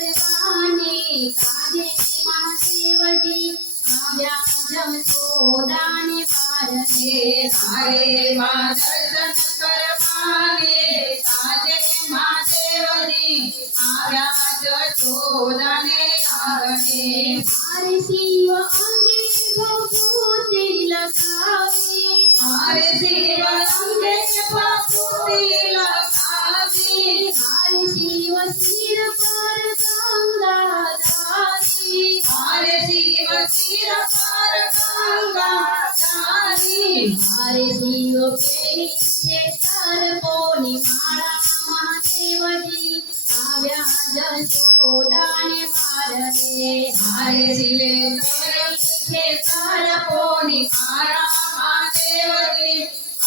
बलवाने काजे महादेव जम सोदाने पारने हरे माँ दर्शन करवाने काजे महादेव जी आजा जम सोदाने पारने हरे शिव अंगे भवभूति लगावे हरे शिव लगावे। हरे सिर पर আরে দিও পেরিছে তার পনি মারা মাদেবজি আব্যাজন সোদানে মারনে আরে দিলে পেরিছে তার পনি মারা মাদেবজি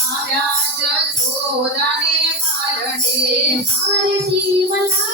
আব্যাজন সোদানে মারনে আরে দিওলা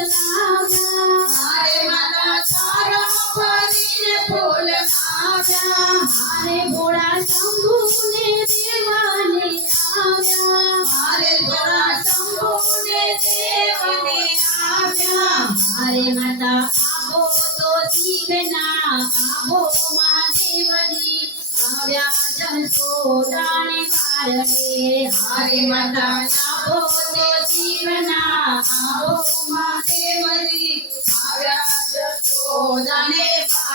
वो महादेवनी व्याजन को दाने हरे माता बोले जीवना वो महादेवनी व्याजन को दाने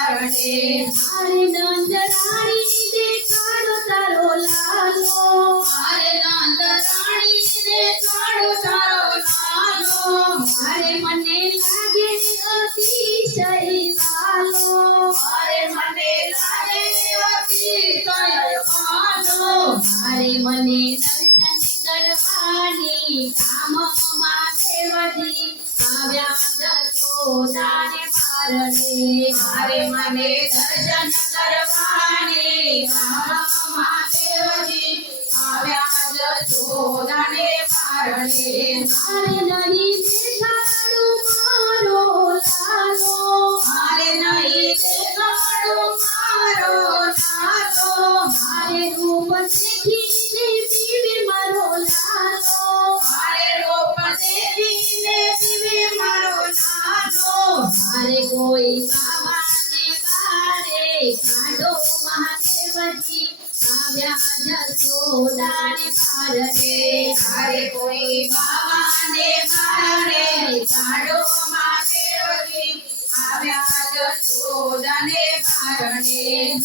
मारे મારે મને દર્શન કરવાની કામ મહાદેવજી આવ્યા જશોદાને કારણે મારે મને દર્શન કરવાને મહાદેવજી આવ્યા જશોદાને કારણે મારે નહીં નથી કોઈ મામાને મારે સાડો માતેઓથી આવ્યા જશોદાને કારણે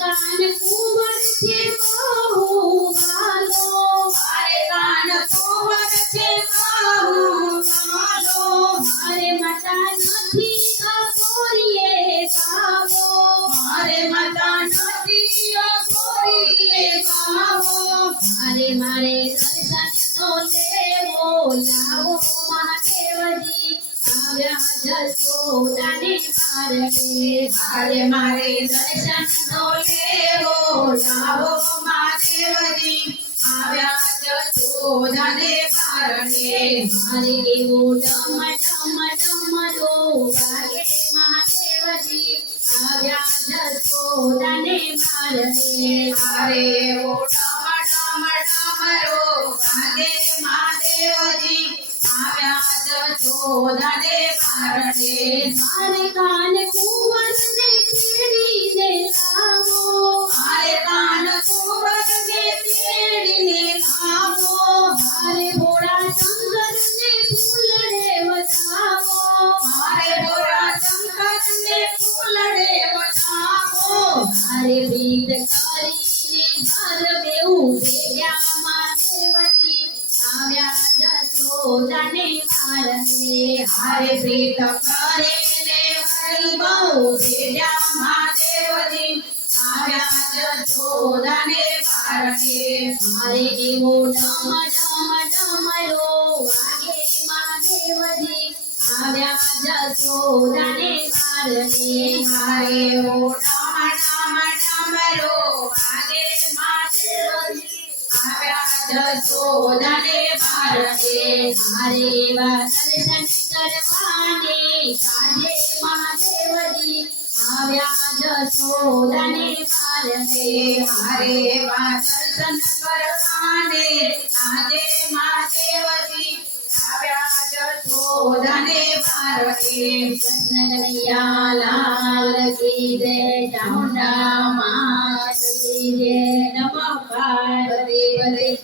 મારે यशोदने मारे हारे मारे दर्शन डोले हो जाओ महादेव जी यशोदने मारे हरे हो डम डम डम डो गाये महादेवजी आव्या यशोदने मारे हरे हो डम डम डम महाराज चोदरे पारणे सारे कान कुंवर ने छेड़ी ने खावो सारे कान कुंवर ने छेड़ी ने खावो सारे ने फूलड़े बचावो सारे बोरा शंकर ने बीत कारी જશોદાને વારસે, હારે પ્રીત કરે ને હરી બહુ ભેડ્યા મહાદેવજી. આવ્યા જશોદાને પારણે મારે એવો ડમ ડમ, ડમરો વાગે મહાદેવજી. આવ્યા જશોદાને મારને હારે ઓ ડામ ડામ, ડામરો વાગે મહાદેવજી. આવ્યા જશોદાને પારણે મારે એવા કરવાને કાજે મહાદેવજી આવ્યા જશોદાને મારને હારે વા કરવાને આજે મહાદેવજી આવ્યા જશોદાને પારણે કૃષ્ણ કનૈયા લાલ કી જય ચામુંડા માત કી જય નમઃ પાર્વતી nueve